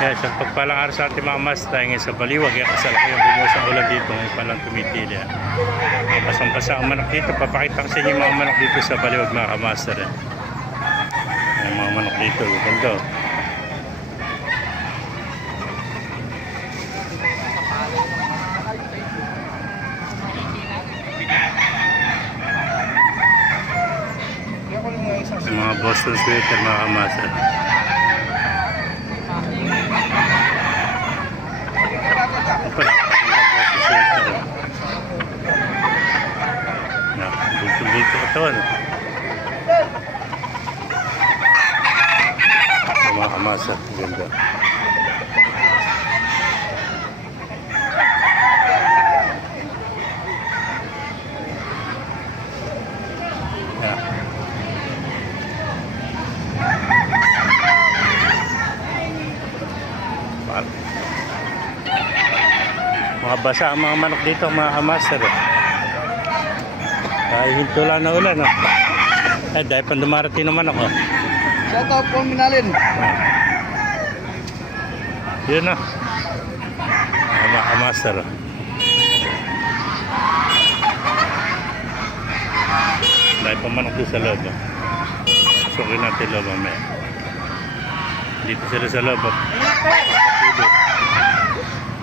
Kaya isang pagpalang araw sa ating mga mas tayo ngayon sa Baliwag. Kaya kasal ko yung bumuhos ang ulan dito. Ngayon palang tumitili. Pasang-pasa ang manok dito. Papakita ko sa inyo yung mga manok dito sa Baliwag mga kamaster. Yung mga manok dito. Ganda. Yung mga Boston sweater mga kamaster. Bulto-bulto katawan. Mga kamasa, ganda. Mga basa ang mga manok dito mga kamaster. Ay, hinto lang na ulan. Ay, dahil pang dumarating naman ako. Shout out po Minalin. Yun na. Mga kamaster. Dahil pang manok doon sa loob. Sukin natin loob mamaya. Dito sila sa loob.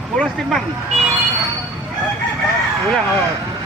Pulos timbang. Ulang, oh.